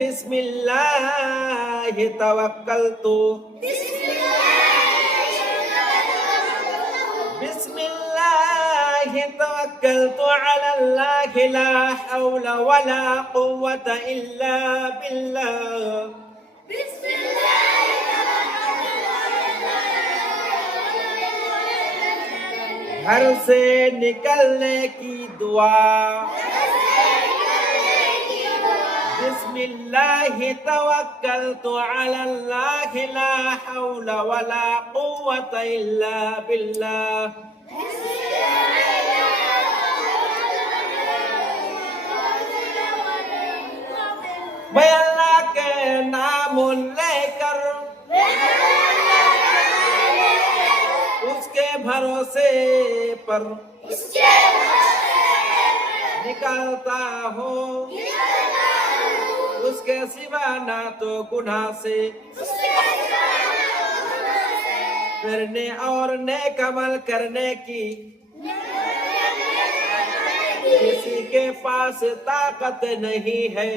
बिस्मिल्लाहि तवक्कलतु बिस्मिल्लाहि तवक्कलतु अलल्लाहि ला हौला वला कुव्वता इल्ला बिल्लाह घर से निकलने की दुआ बिस्मिल्लाहि तवक्कलतु अलल्लाहि ला हौला वला कुव्वता इल्ला बिल्लाह मैं अल्लाह के नाम लेकर उसके भरोसे पर निकलता हूँ उसके सिवा ना तो गुनाह से फिरने और नेक अमल करने की किसी के पास ताकत नहीं है।